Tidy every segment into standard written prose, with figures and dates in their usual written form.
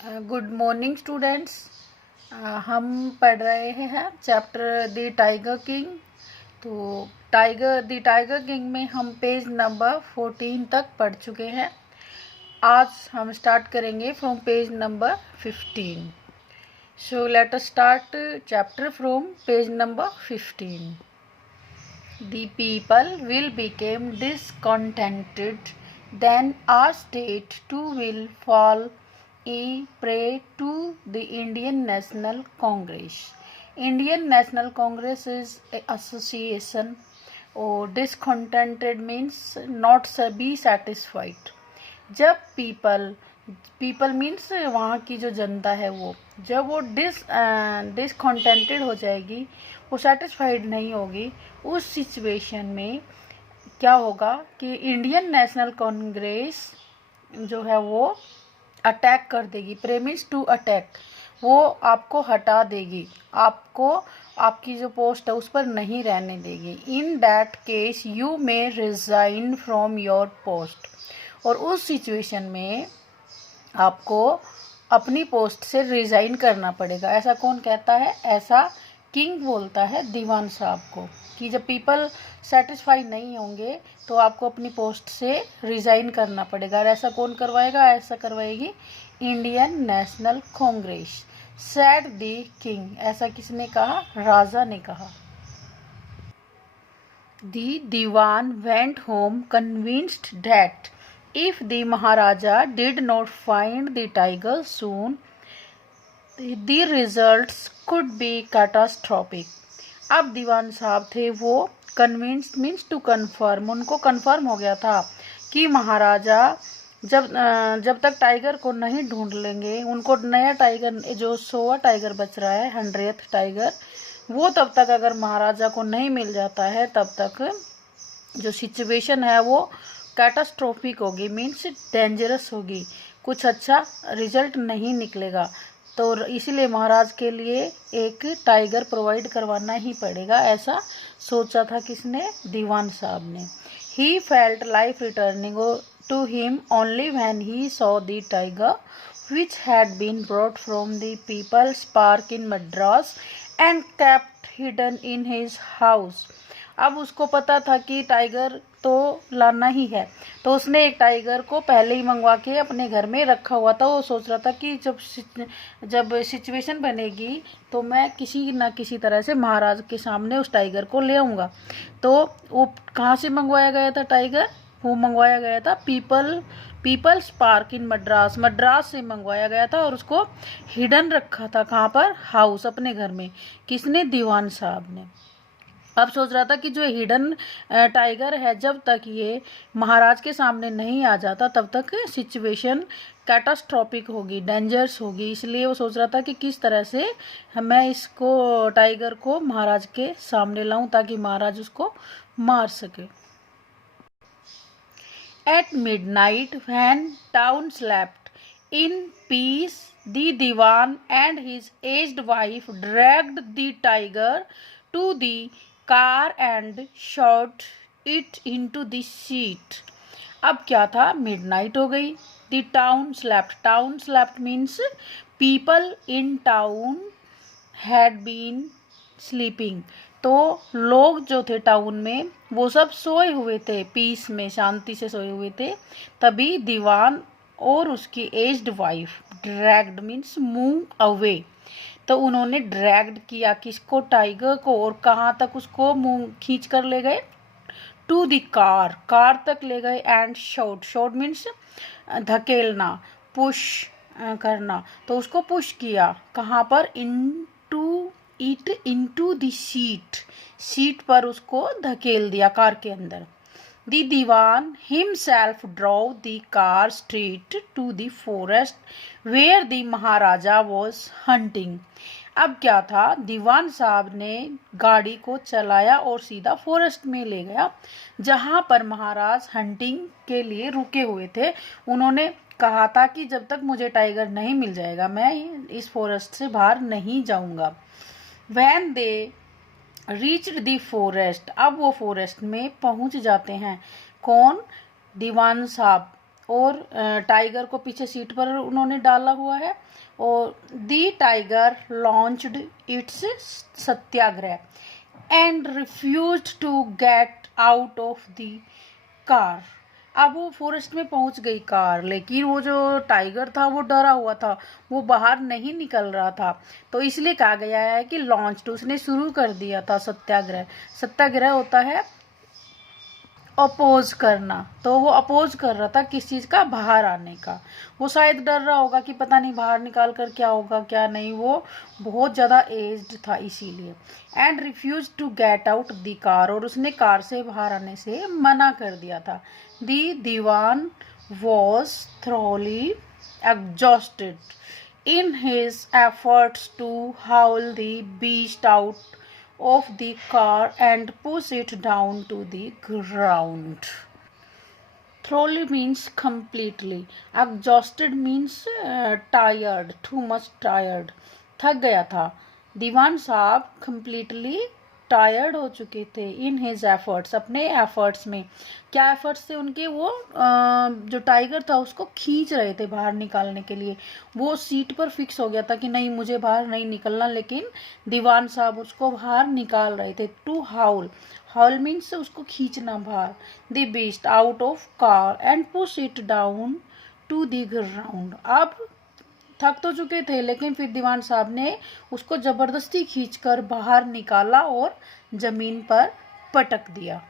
Good morning students. हम पढ़ रहे हैं चैप्टर द टाइगर किंग। तो द टाइगर किंग में हम पेज नंबर 14 तक पढ़ चुके हैं। आज हम स्टार्ट करेंगे from page number 15। So let us start chapter from page number 15. The people will become discontented, then our state too will fall a prey to the Indian National Congress. Indian National Congress is an association, or discontented means not be satisfied. जब people means वहाँ की जो जनता है वो जब वो discontented हो जाएगी, वो सेटिस्फाइड नहीं होगी, उस सिचुएशन में क्या होगा कि इंडियन नेशनल कांग्रेस जो है वो अटैक कर देगी। प्रेमिस टू अटैक, वो आपको हटा देगी, आपको आपकी जो पोस्ट है उस पर नहीं रहने देगी। In that case you may resign from your post, और उस सिचुएशन में आपको अपनी पोस्ट से रिजाइन करना पड़ेगा। ऐसा कौन कहता है? ऐसा किंग बोलता है दीवान साहब को कि जब पीपल सेटिस्फाई नहीं होंगे तो आपको अपनी पोस्ट से रिजाइन करना पड़ेगा। और ऐसा कौन करवाएगा? ऐसा करवाएगी Indian national Congress. Said the king, ऐसा किसने कहा? राजा ने कहा। The Diwan went home convinced that if the Maharaja did not find the tiger soon, the results could be catastrophic. अब दीवान साहब थे वो कन्विंस्ड मीन्स टू कन्फर्म, उनको कन्फर्म हो गया था कि महाराजा जब तक टाइगर को नहीं ढूंढ लेंगे, उनको नया टाइगर जो 100वां टाइगर बच रहा है, 100th टाइगर, वो तब तक अगर महाराजा को नहीं मिल जाता है तब तक जो सिचुएशन है वो कैटास्ट्रोफिक होगी, मीन्स डेंजरस होगी, कुछ अच्छा रिजल्ट नहीं निकलेगा। तो इसीलिए महाराज के लिए एक टाइगर प्रोवाइड करवाना ही पड़ेगा, ऐसा सोचा था किसने? दीवान साहब ने। He felt life returning to him only when he saw the tiger which had been brought from the people's park in Madras and kept hidden in his house. अब उसको पता था कि टाइगर तो लाना ही है, तो उसने एक टाइगर को पहले ही मंगवा के अपने घर में रखा हुआ था। वो सोच रहा था कि जब सिचुएशन बनेगी तो मैं किसी ना किसी तरह से महाराज के सामने उस टाइगर को ले आऊँगा। तो वो कहाँ से मंगवाया गया था टाइगर? वो मंगवाया गया था पीपल्स पार्क इन मद्रास से मंगवाया गया था, और उसको हिडन रखा था। कहाँ पर? हाउस, अपने घर में। किसने? दीवान साहब ने। अब सोच रहा था कि जो हिडन टाइगर है, जब तक ये महाराज के सामने नहीं आ जाता तब तक सिचुएशन कैटास्ट्रोफिक होगी, डेंजरस होगी। इसलिए वो सोच रहा था कि किस तरह से मैं इसको टाइगर को महाराज के सामने लाऊं ताकि महाराज उसको मार सके। At midnight, when town slept in peace, the Diwan and his aged wife dragged the tiger to the car and shot it into the seat. अब क्या था? मिडनाइट हो गई। The town slept means people in town had been sleeping. तो लोग जो थे town में वो सब सोए हुए थे, पीस में, शांति से सोए हुए थे। तभी दीवान और उसकी aged wife, dragged means move away, तो उन्होंने ड्रैग्ड किया किसको? टाइगर को। और कहाँ तक उसको मुंह खींच कर ले गए? टू द कार तक ले गए। एंड शॉट मीन्स धकेलना, पुश करना, तो उसको पुश किया। कहाँ पर? इनटू द सीट पर उसको धकेल दिया, कार के अंदर। The Dewan himself drove the car straight to the forest where the Maharaja was hunting. अब क्या था? दीवान साहब ने गाड़ी को चलाया और सीधा फॉरेस्ट में ले गया जहां पर महाराज हंटिंग के लिए रुके हुए थे। उन्होंने कहा था कि जब तक मुझे टाइगर नहीं मिल जाएगा मैं इस फॉरेस्ट से बाहर नहीं जाऊंगा। When they reached the forest, अब वो फॉरेस्ट में पहुंच जाते हैं। कौन? दीवान साहब और टाइगर को पीछे सीट पर उन्होंने डाला हुआ है। और the tiger launched its satyagraha and refused to get out of the car. अब वो फॉरेस्ट में पहुंच गई कार, लेकिन वो जो टाइगर था वो डरा हुआ था, वो बाहर नहीं निकल रहा था। तो इसलिए कहा गया है कि लॉन्च, उसने शुरू कर दिया था सत्याग्रह। सत्याग्रह होता है अपोज करना, तो वो अपोज कर रहा था किस चीज़ का, बाहर आने का। वो शायद डर रहा होगा कि पता नहीं बाहर निकाल कर क्या होगा क्या नहीं, वो बहुत ज़्यादा एज्ड था इसीलिए। And refuse to get out the car, और उसने कार से बाहर आने से मना कर दिया था। The dewan was thoroughly exhausted in his efforts to haul the beast out of the car and push it down to the ground. Thoroughly means completely. Exhausted means tired, too much tired. थक गया था। दीवान साहब completely tired हो चुके थे in his efforts, अपने efforts में। क्या एफर्ट्स थे उनके, वो जो टाइगर था उसको खींच रहे थे बाहर निकालने के लिए। वो सीट पर फिक्स हो गया था कि नहीं मुझे बाहर नहीं निकलना, लेकिन दीवान साहब उसको बाहर निकाल रहे थे। टू हाउल, हाउल मीन्स उसको खींचना बाहर। The beast out of car and push it down to the ground. अब थक तो चुके थे, लेकिन फिर दीवान साहब ने उसको जबरदस्ती खींचकर बाहर निकाला और जमीन पर पटक दिया।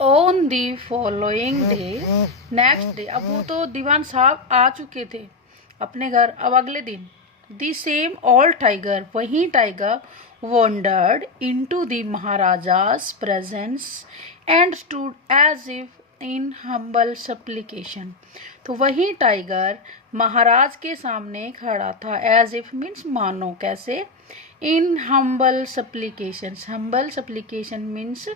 On the following day, next day, अब वो तो दीवान साहब आ चुके थे अपने घर। अब अगले दिन, दी सेम ऑल टाइगर, वही tiger wandered into the maharaja's presence and stood as if in humble supplication. तो वही टाइगर महाराज के सामने खड़ा था। एज इफ मीन्स मानो, कैसे, in humble supplication. Humble supplication means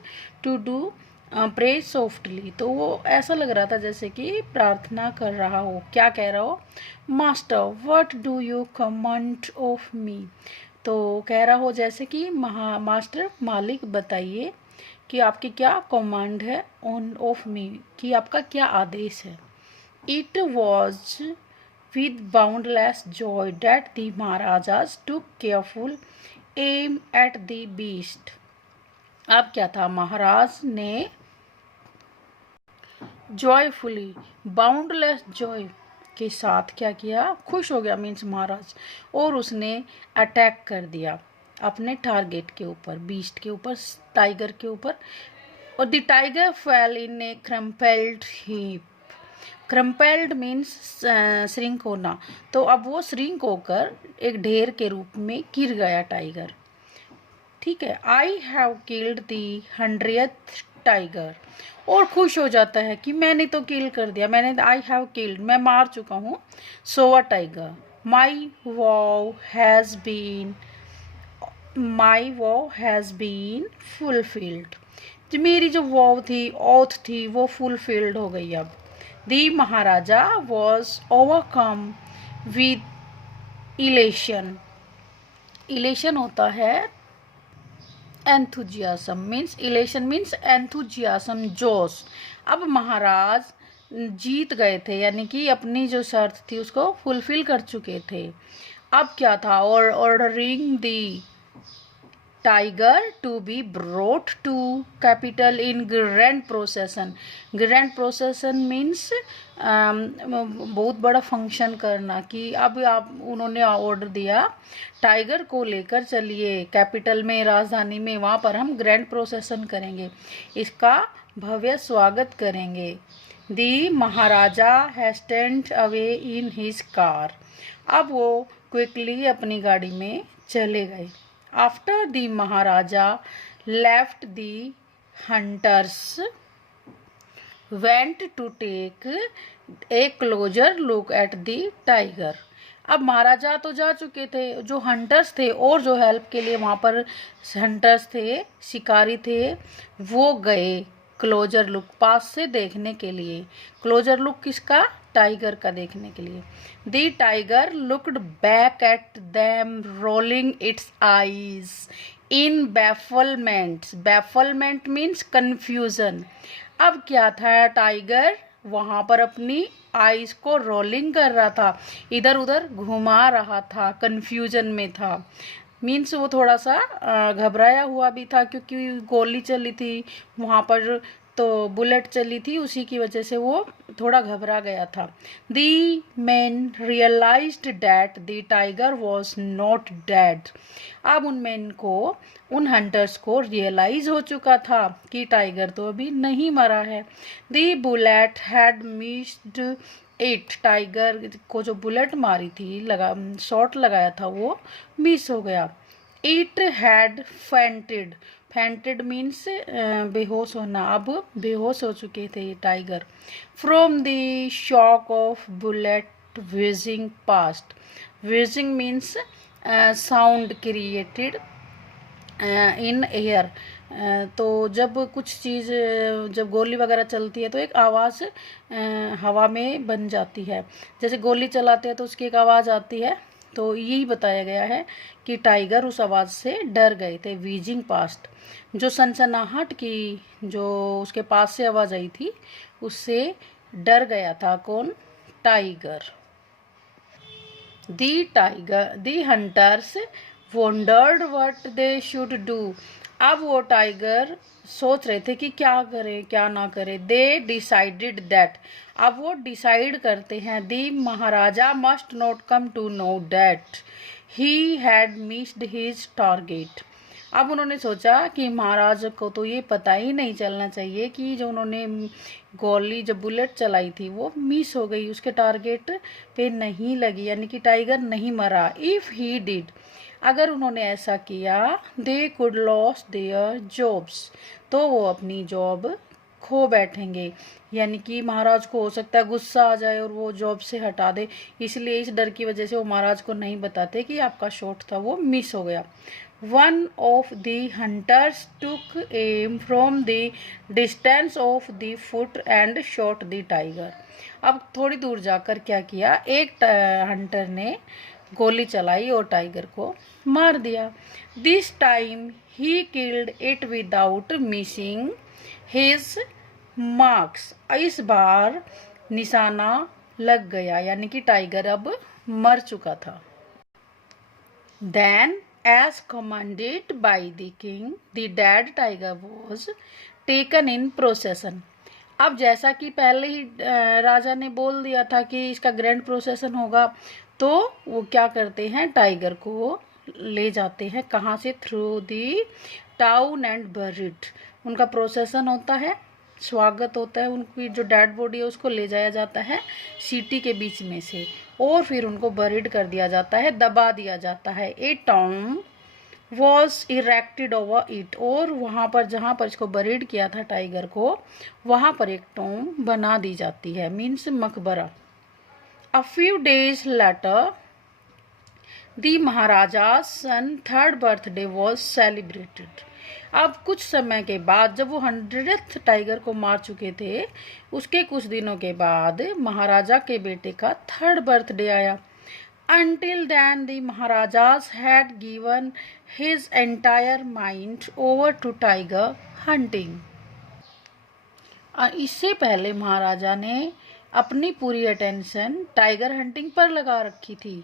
to do pray softly. तो वो ऐसा लग रहा था जैसे कि प्रार्थना कर रहा हो। क्या कह रहा हो, master what do you command of me. तो कह रहा हो जैसे कि मास्टर, मालिक बताइए कि आपकी क्या कमांड है, ऑन ऑफ मी, कि आपका क्या आदेश है। It was with boundless joy that the Maharaja's took careful aim at the beast. अब क्या था, महाराज ने जॉयफुली, बाउंडलेस जॉय के साथ क्या किया, खुश हो गया मीन्स महाराज, और उसने अटैक कर दिया अपने टारगेट के ऊपर, बीस्ट के ऊपर, टाइगर के ऊपर। और the tiger fell in a crumpled heap. Crumpled means shrink होना। तो अब वो श्रिंक होकर एक ढेर के रूप में गिर गया टाइगर। ठीक है, I have killed the 100th tiger, और खुश हो जाता है कि मैंने तो किल कर दिया, मैंने, आई हैव किल्ड, मैं मार चुका हूँ 100वां tiger. My vow has been fulfilled. जो मेरी जो वॉव थी, ओथ थी, वो फुलफिल्ड हो गई। अब the Maharaja was overcome with elation. Elation होता है enthusiasm, means elation means enthusiasm, जोश। अब महाराज जीत गए थे, यानी कि अपनी जो शर्त थी उसको फुलफिल कर चुके थे। अब क्या था, और ordering the tiger to be brought to capital in grand procession. Grand procession means बहुत बड़ा फंक्शन करना, कि अब आप, उन्होंने ऑर्डर दिया टाइगर को लेकर चलिए कैपिटल में, राजधानी में, वहाँ पर हम ग्रैंड प्रोसेसन करेंगे, इसका भव्य स्वागत करेंगे। The Maharaja hastened away in his car. अब वो क्विकली अपनी गाड़ी में चले गए। After the Maharaja left the hunters went to take a closer look at the tiger. अब महाराजा तो जा चुके थे, जो हंटर्स थे और जो हेल्प के लिए वहाँ पर हंटर्स थे, शिकारी थे, वो गए क्लोजर लुक, पास से देखने के लिए। क्लोजर लुक किसका, टाइगर का देखने के लिए। The tiger looked back at them rolling its eyes in bafflement. Bafflement means confusion. अब क्या था, टाइगर वहाँ पर अपनी आइज को रोलिंग कर रहा था, इधर उधर घुमा रहा था, कन्फ्यूजन में था। मीन्स वो थोड़ा सा घबराया हुआ भी था, क्योंकि गोली चली थी वहाँ पर, तो बुलेट चली थी, उसी की वजह से वो थोड़ा घबरा गया था। The man realised that the tiger was not dead. अब उन मैन को, उन हंटर्स को रियलाइज हो चुका था कि टाइगर तो अभी नहीं मरा है। The bullet had missed it. Tiger को जो बुलेट मारी थी, शॉट लगाया था, वो मिस हो गया। It had fainted. Fainted means बेहोश होना। अब बेहोश हो चुके थे tiger. From the shock of bullet whizzing past. whizzing means sound created in air. तो जब कुछ चीज़, जब गोली वगैरह चलती है तो एक आवाज़ हवा में बन जाती है। जैसे गोली चलाते हैं तो उसकी एक आवाज़ आती है, तो यही बताया गया है कि टाइगर उस आवाज़ से डर गए थे। वीजिंग पास्ट, जो सनसनाहट की, जो उसके पास से आवाज़ आई थी, उससे डर गया था कौन? Tiger. The hunters wondered what they should do. अब वो टाइगर सोच रहे थे कि क्या करें क्या ना करें। They decided that. अब वो डिसाइड करते हैं, the Maharaja must not come to know that he had missed his target. अब उन्होंने सोचा कि महाराज को तो ये पता ही नहीं चलना चाहिए कि जो उन्होंने गोली, जब बुलेट चलाई थी, वो मिस हो गई, उसके टारगेट पे नहीं लगी, यानी कि टाइगर नहीं मरा। इफ़ ही डिड, अगर उन्होंने ऐसा किया, they could loss their jobs, तो वो अपनी जॉब खो बैठेंगे। यानी कि महाराज को हो सकता है गुस्सा आ जाए और वो जॉब से हटा दे, इसलिए इस डर की वजह से वो महाराज को नहीं बताते कि आपका शॉट था वो मिस हो गया। One of the hunters took aim from the distance of the foot and shot the tiger. अब थोड़ी दूर जाकर क्या किया, एक हंटर ने गोली चलाई और टाइगर को मार दिया। This time he killed it without missing his marks. इस बार निशाना लग गया, यानी कि टाइगर अब मर चुका था। Then, as commanded by the king, the dead tiger was taken in procession. अब जैसा कि पहले ही राजा ने बोल दिया था कि इसका ग्रैंड प्रोसेसन होगा, तो वो क्या करते हैं, टाइगर को ले जाते हैं। कहाँ से? Through the town and buried. उनका प्रोसेसन होता है, स्वागत होता है, उनकी जो डेड बॉडी है उसको ले जाया जाता है सिटी के बीच में से, और फिर उनको बरीड कर दिया जाता है, दबा दिया जाता है। A tomb was erected over it. और वहाँ पर जहाँ पर इसको बरीड किया था टाइगर को, वहाँ पर एक टॉम बना दी जाती है, मीन्स मकबरा। A few days later the Maharaja son third birthday was celebrated. अब कुछ समय के बाद, जब वो 100th टाइगर को मार चुके थे, उसके कुछ दिनों के बाद महाराजा के बेटे का 3rd बर्थडे आया। Until then the Maharajas had given his entire mind over to tiger hunting. इससे पहले महाराजा ने अपनी पूरी अटेंशन टाइगर हंटिंग पर लगा रखी थी।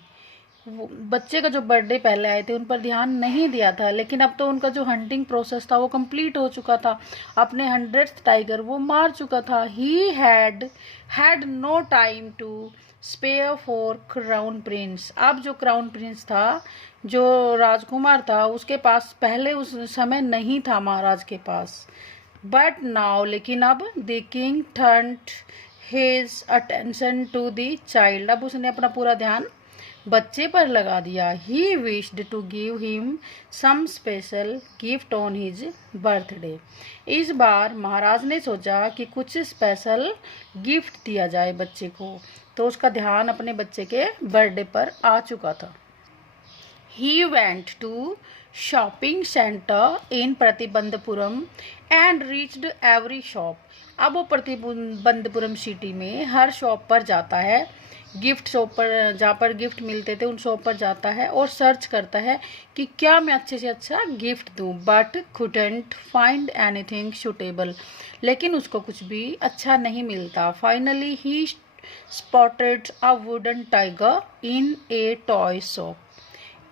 बच्चे का जो बर्थडे पहले आए थे उन पर ध्यान नहीं दिया था, लेकिन अब तो उनका जो हंटिंग प्रोसेस था वो कंप्लीट हो चुका था। अपने 100th टाइगर वो मार चुका था। He had no time to spare for crown prince. अब जो क्राउन प्रिंस था, जो राजकुमार था, उसके पास पहले उस समय नहीं था महाराज के पास। बट नाउ, लेकिन अब the king turned his attention to the child. अब उसने अपना पूरा ध्यान बच्चे पर लगा दिया। He wished to give him some special gift on his birthday. इस बार महाराज ने सोचा कि कुछ स्पेशल गिफ्ट दिया जाए बच्चे को, तो उसका ध्यान अपने बच्चे के बर्थडे पर आ चुका था। He went to shopping centre in Pratibandhapuram and reached every shop. अब वो प्रतिबंधपुरम सिटी में हर शॉप पर जाता है, गिफ्ट शॉप पर, जहाँ पर गिफ्ट मिलते थे उन शॉप पर जाता है और सर्च करता है कि क्या मैं अच्छे से अच्छा गिफ्ट दूँ, but couldn't find anything suitable, लेकिन उसको कुछ भी अच्छा नहीं मिलता। Finally he spotted a wooden tiger in a toy shop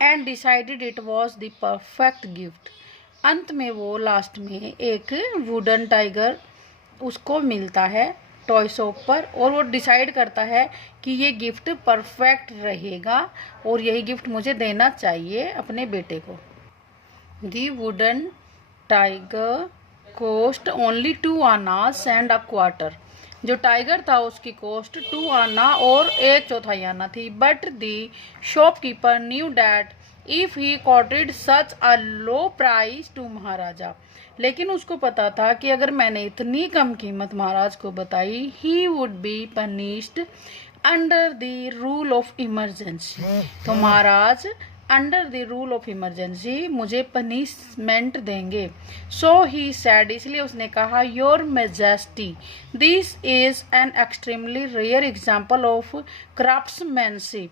and decided it was the perfect gift। अंत में वो लास्ट में एक वुडन टाइगर उसको मिलता है टॉय शॉप पर और वो डिसाइड करता है कि ये गिफ्ट परफेक्ट रहेगा और यही गिफ्ट मुझे देना चाहिए अपने बेटे को। The wooden tiger cost only 2 annas and a quarter. जो टाइगर था उसकी कॉस्ट 2 आना और 1/4 आना थी। But the shopkeeper knew that if he quoted such a low price to Maharaja, लेकिन उसको पता था कि अगर मैंने इतनी कम कीमत महाराज को बताई he would be punished under the rule of emergency, तो Maharaj under the rule of emergency मुझे पनिशमेंट देंगे। सो ही सैड, इसलिए उसने कहा your majesty this is an extremely rare example of craftsmanship.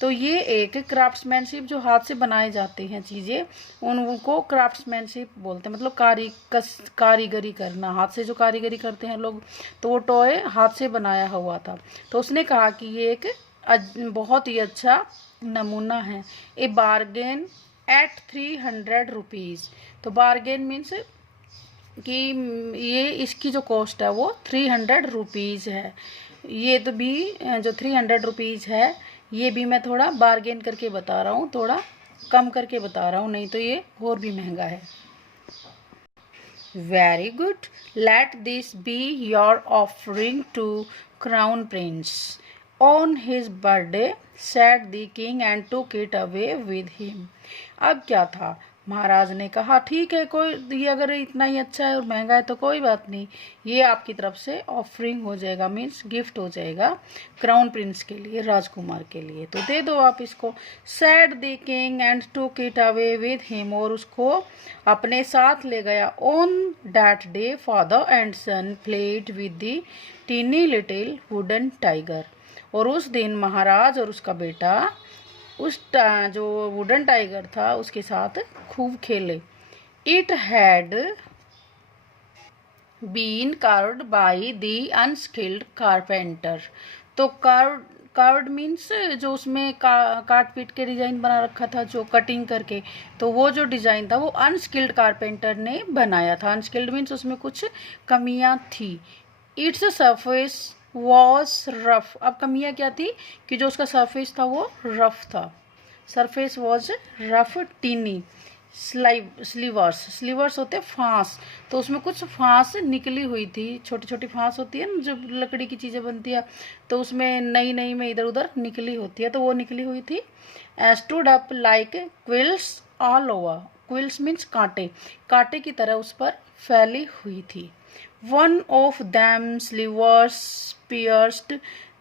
तो ये एक क्राफ्ट्समैनशिप, जो हाथ से बनाए जाते हैं चीज़ें उनको क्राफ्ट्समैनशिप बोलते हैं, मतलब कारीगरी करना, हाथ से जो कारीगरी करते हैं लोग, तो वो टॉय हाथ से बनाया हुआ था। तो उसने कहा कि ये एक बहुत ही अच्छा नमूना है। ए बार्गेन एट 300 रुपीज़। तो बार्गेन मीन्स कि ये इसकी जो कॉस्ट है वो 300 रुपीज़ है। ये तो भी जो 300 रुपीज़ है ये भी मैं थोड़ा बार्गेन करके बता रहा हूँ, थोड़ा कम करके बता रहा हूँ, नहीं तो ये और भी महंगा है। Very good, let this be your offering to crown prince on his birthday said the king and took it away with him. अब क्या था, महाराज ने कहा ठीक है, कोई ये अगर इतना ही अच्छा है और महंगा है तो कोई बात नहीं, ये आपकी तरफ से ऑफरिंग हो जाएगा, मीन्स गिफ्ट हो जाएगा क्राउन प्रिंस के लिए, राजकुमार के लिए, तो दे दो आप इसको। Said the king and took it away with him, और उसको अपने साथ ले गया। On that day father and son played with the tiny little wooden tiger. और उस दिन महाराज और उसका बेटा उस जो वुडन टाइगर था उसके साथ खूब खेले। It had been carved by the unskilled carpenter. तो कार्व्ड मीन्स जो उसमें काट पीट के डिजाइन बना रखा था, जो कटिंग करके, तो वो जो डिजाइन था वो अनस्किल्ड कारपेंटर ने बनाया था। अनस्किल्ड मीन्स उसमें कुछ कमियां थी। Its surface was rough. अब कमियां क्या थी कि जो उसका सरफेस था वो रफ था। Surface was rough tiny slivers. Slivers होते फांस, तो उसमें कुछ फांस निकली हुई थी, छोटी छोटी फांस होती है ना जब लकड़ी की चीज़ें बनती है, तो उसमें नई नई में इधर उधर निकली होती है, तो वो निकली हुई थी। Stood up like quills all over. Quills means कांटे, कांटे की तरह उस पर फैली हुई थी। One of them slivers pierced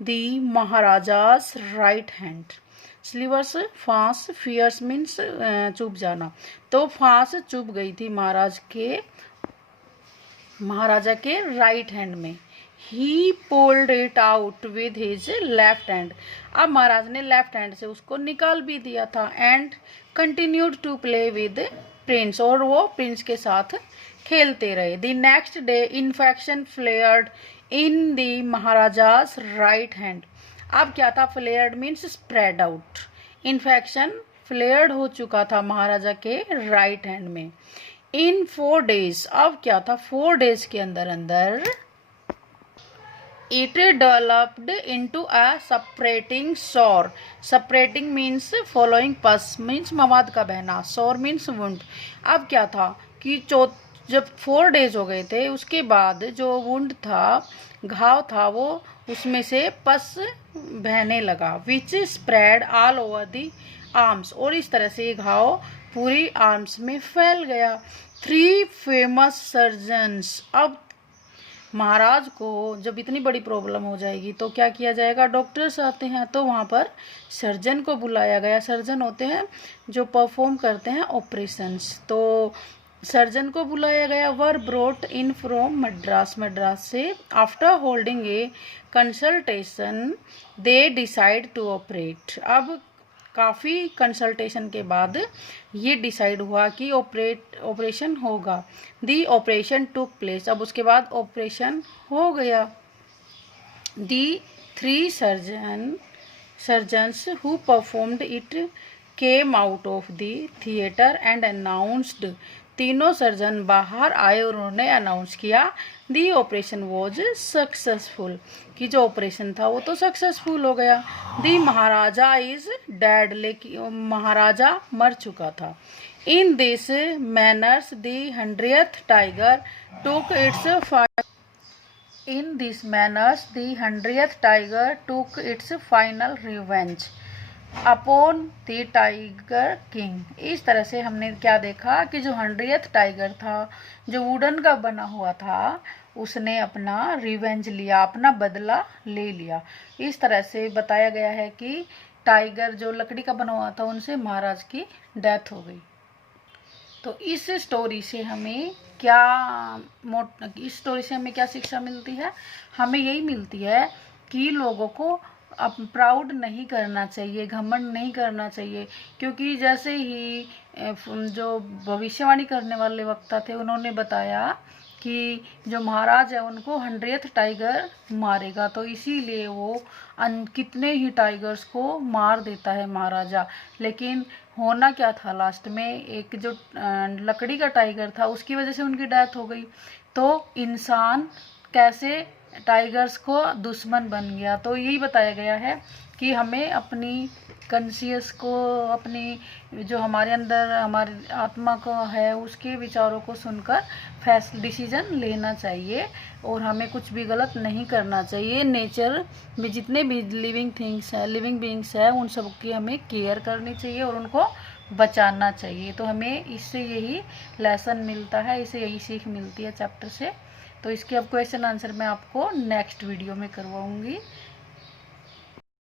the Maharaja's right hand. Slivers फांस, फियर्स मीन्स चुभ जाना, तो फांस चुभ गई थी महाराजा के राइट हैंड में। ही pulled it out with his left hand. अब महाराज ने लेफ्ट हैंड से उसको निकाल भी दिया था। And continued to play with prince, और वो प्रिंस के साथ खेलते रहे। The next day infection flared in the Maharaja's right hand. अब क्या था, flared means spread out. Infection flared हो चुका था महाराजा के राइट हैंड में। इन 4 डेज, अब क्या था, 4 डेज के अंदर अंदर it developed into a separating sore. Separating means following pus means मवाद का बहना, सॉर मीन्स वुंड। अब क्या था कि जब 4 डेज हो गए थे उसके बाद जो वुंड था, घाव था, वो उसमें से पस बहने लगा। Which spread all over the arms, और इस तरह से ये घाव पूरी आर्म्स में फैल गया। 3 फेमस सर्जन्स। अब महाराज को जब इतनी बड़ी प्रॉब्लम हो जाएगी तो क्या किया जाएगा, डॉक्टर्स आते हैं, तो वहाँ पर सर्जन को बुलाया गया। सर्जन होते हैं जो परफॉर्म करते हैं ऑपरेशंस। तो सर्जन को बुलाया गया। Were brought in from Madras, Madras से। After holding a consultation they decide to operate. अब काफ़ी कंसल्टेशन के बाद ये डिसाइड हुआ कि ऑपरेशन होगा। दी ऑपरेशन टुक प्लेस। अब उसके बाद ऑपरेशन हो गया। दी 3 surgeons who performed it came out of the theater and announced। तीनों सर्जन बाहर आए और उन्होंने अनाउंस किया दी ऑपरेशन वॉज सक्सेसफुल, कि जो ऑपरेशन था वो तो सक्सेसफुल हो गया। दी महाराजा इज डेड, लेकिन महाराजा मर चुका था। In this manners the 100th tiger took its In these manners, the 100th tiger took its final revenge upon the tiger king। इस तरह से हमने क्या देखा कि जो 100th टाइगर था, जो वुडन का बना हुआ था, उसने अपना रिवेंज लिया, अपना बदला ले लिया। इस तरह से बताया गया है कि टाइगर जो लकड़ी का बना हुआ था, उनसे महाराज की डेथ हो गई। तो इस स्टोरी से हमें क्या शिक्षा मिलती है? हमें यही मिलती है कि लोगों को अब प्राउड नहीं करना चाहिए, घमंड नहीं करना चाहिए, क्योंकि जैसे ही जो भविष्यवाणी करने वाले वक्ता थे, उन्होंने बताया कि जो महाराज है उनको 100th टाइगर मारेगा, तो इसीलिए वो कितने ही टाइगर्स को मार देता है महाराजा। लेकिन होना क्या था, लास्ट में एक जो लकड़ी का टाइगर था, उसकी वजह से उनकी डेथ हो गई। तो इंसान कैसे टाइगर्स को दुश्मन बन गया। तो यही बताया गया है कि हमें अपनी कॉन्शियस को, अपनी जो हमारे अंदर हमारी आत्मा को है, उसके विचारों को सुनकर डिसीजन लेना चाहिए और हमें कुछ भी गलत नहीं करना चाहिए। नेचर में जितने भी लिविंग बीइंग्स है, उन सब की हमें केयर करनी चाहिए और उनको बचाना चाहिए। तो हमें इससे यही लेसन मिलता है, इससे यही सीख मिलती है चैप्टर से। तो इसके अब क्वेश्चन आंसर मैं आपको नेक्स्ट वीडियो में करवाऊंगी।